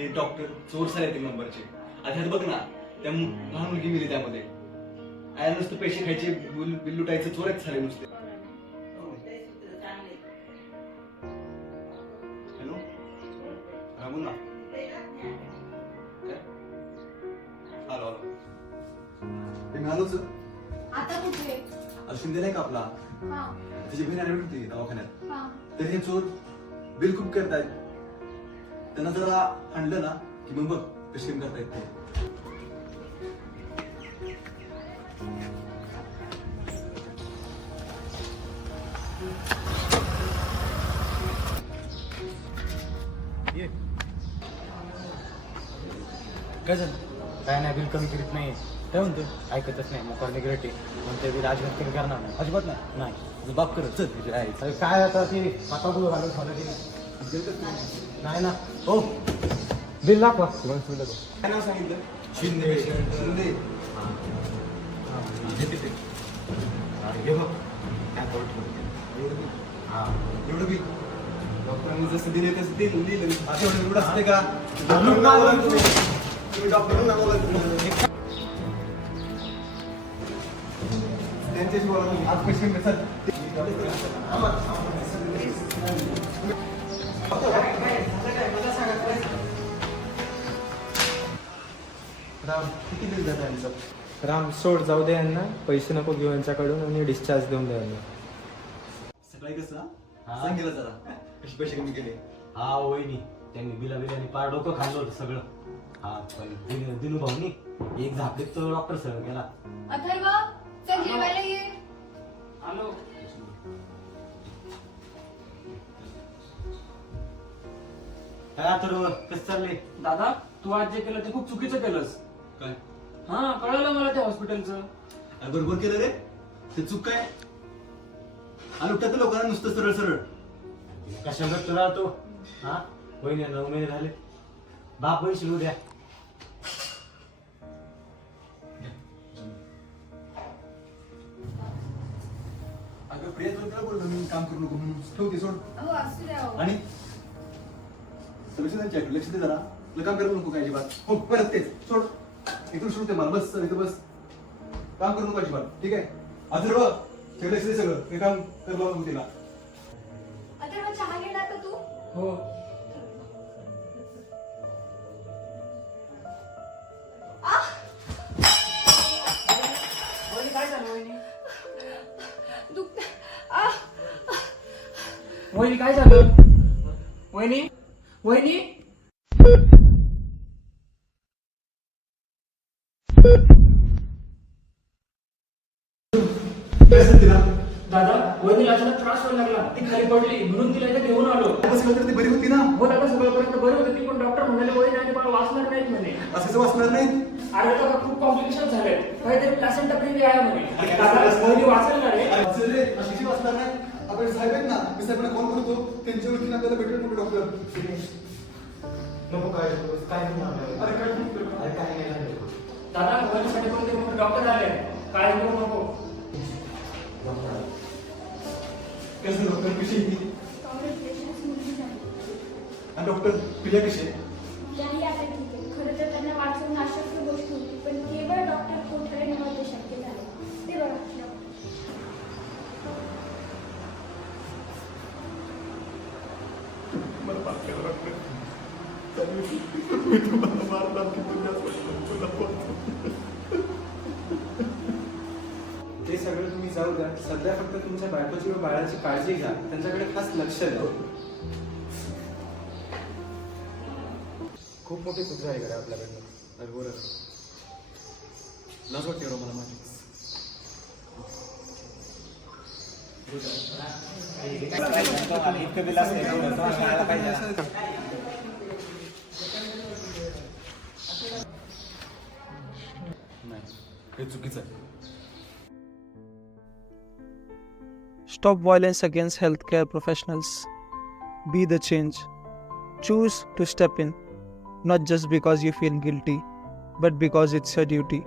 हे डॉक्टर चोर सारे येतील नंबरचे. आता ह्यात बघ ना, त्या लहान मुलगी मिली त्यामध्ये. आय नुसतं पैसे खायचे, बिल लुटायचं, चोर आहेत सारे नुसते. हॅलो, हा बोल ना. आलो आलो. मी आलोच. आता कुठे? शिंदे नाही का आपला, हा त्याची बहीण ऍडमिट होती दवाखान्यात. हा. तर हे चोर बिल खूप करतायत. त्यांना जरा आणलं ना की मग बघ कशी करतायत ते. काय झालं? काय नाही, बिल कमी करीत नाही. काय म्हणतो? ऐकतच नाही, मोकार निगरेट आहे. म्हणते बिल अजिबात कमी करणार नाही. अजिबात नाही. नाही. तुझं बाप करत चल तुझे आहे. अरे काय आता ते आता गुरु घालून खाल्लं की नाही ना. हो, बिल दाखवा. काय नाव सांगितलं? शिंदे. शिंदे. हे बघ काय एवढं बी डॉक्टरांनी जसं दिले तसं ते लिहिलं. असं एवढं असते का? तुम्ही डॉक्टरांना बोला. त्यांच्याशी बोला. आज पैसे मिळतात. किती बिल जातं यांचं? राम सोड, जाऊ दे यांना. पैसे नको घेऊ यांच्याकडून आणि डिस्चार्ज देऊन द्या यांना. सकाळी कसं सांगितलं जरा कशी पैसे कमी केले. हा वहिनी, त्यांनी बिलाने पार डोकं खाल्लं होतं सगळं. हा पण दिनू भाऊनी एक झापडीत तो डॉक्टर सगळं गेला. अथर्व, चल जेवायला ये. हॅलो. काय तर कसं चाललंय? दादा, तू आज जे केलं ते खूप चुकीचं केलंस. काय हा, कळलं मला त्या हॉस्पिटलचं. बरोबर केलं रे. ते चूक काय आणि उठतात लोकांना नुसतं सरळ सरळ. कशाला तू राहतो? हा वहिनी 9 महिने झाले. बाप पैसे घेऊ द्या. अगं प्रिया तुला बोलतो मी काम करू नको म्हणून. ठेवते सोड. हो असू द्या. आणि लक्ष दे जरा. तुला काम करू नको काय अजिबात. हो परत तेच सोड. इथून सुरू ते मला बस इथं बस. काम करू नको अजिबात. ठीक आहे? अथर्व लक्ष दे सगळं. हे काम कर बाबा तिला. अथर्व, चहा घेणार का तू? हो. वहिनी, काय झालं वहिनी? वहिनी, काय झालं? वहिनी, वहिनी. दादा, वहिनीला अचानक त्रास व्हायला लागला. ती खाली पडली म्हणून तिला इथे घेऊन आलो. कसं ती बरी होती ना. हो दादा, सगळ्यापर्यंत बरी होती ती, पण डॉक्टर म्हणाले वहिनी आणि बाळ वाचणार नाहीत म्हणे. असं वाचणार नाही. अरे दादा, खूप कॉम्प्लिकेशन झाले. काहीतरी प्लॅसेंटा प्रिव्ही आहे म्हणे. दादा, वहिनी वाचेल ना रे? वाचेल रे. अशी वाचणार नाही. आपण साहेब आहेत ना, मी साहेबांना कॉल करतो. त्यांच्या वरती आपल्याला भेटेल नको डॉक्टर. नको काय अरे काय अरे काय नाही. दादा, वहिनीसाठी कोणते मोठे डॉक्टर आले. काळजी करू नको. कसं डॉक्टर कशी कॉंग्रॅच्युलेशन्स, मुलगी झाली. आणि डॉक्टर प्रिया कशी आहे? त्याही आता ठीक आहे. खरं तर त्यांना वाचवून अशक्य गोष्ट होती, पण केवळ डॉक्टर कोठारेंमुळे ते शक्य झाले. ते बघा. ते सगळं तुम्ही जाऊ द्या. सध्या फक्त तुमच्या बायकोची व बाळाची काळजी घ्या. त्यांच्याकडे खास लक्ष द्या. खूप मोठी चूक झाली कडे आपल्याकडनं. बरोबर लाज वाटते मला माझी. इतकं बिल असते पाहिजे. हे चुकीचं आहे. Stop violence against healthcare professionals. Be the change. Choose to step in, not just because you feel guilty, but because it's your duty.